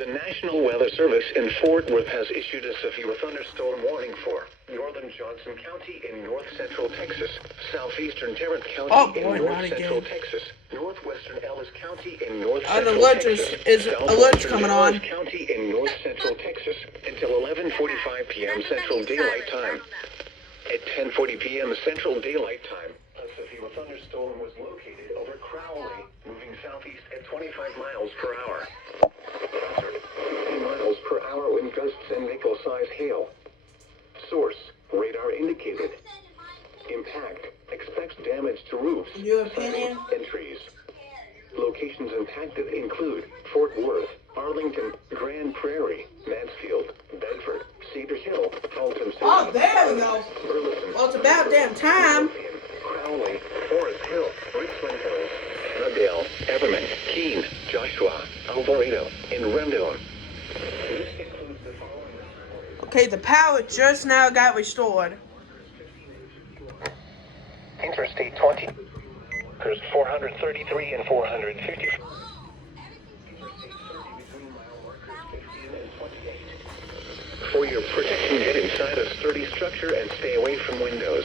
The National Weather Service in Fort Worth has issued a severe thunderstorm warning for northern Johnson County in north-central Texas, southeastern Tarrant County in north-central Texas, northwestern Ellis County in north-central Texas, alert's coming on. Ellis County in north-central Texas until 11:45 p.m. Central Daylight Time. At 10:40 p.m. Central Daylight Time, a severe thunderstorm was located over Crowley, moving southeast at 25 miles per hour. 50 miles per hour wind gusts and nickel-size hail. Source, radar indicated. Impact, expects damage to roofs, Your opinion? and trees. Locations impacted include Fort Worth, Arlington, Grand Prairie, Mansfield, Bedford, Cedar Hill, Haltom City. Oh, there we go. Burleson, Well, it's about damn time. Crowley, Forest Hill, Richland Hills, Annandale, Everman, Keene, Joshua, Alvarado, and Rendon. This includes the following. Okay, the power just now got restored. Interstate 20, 433 and 450. For your protection, get inside a sturdy structure and stay away from windows.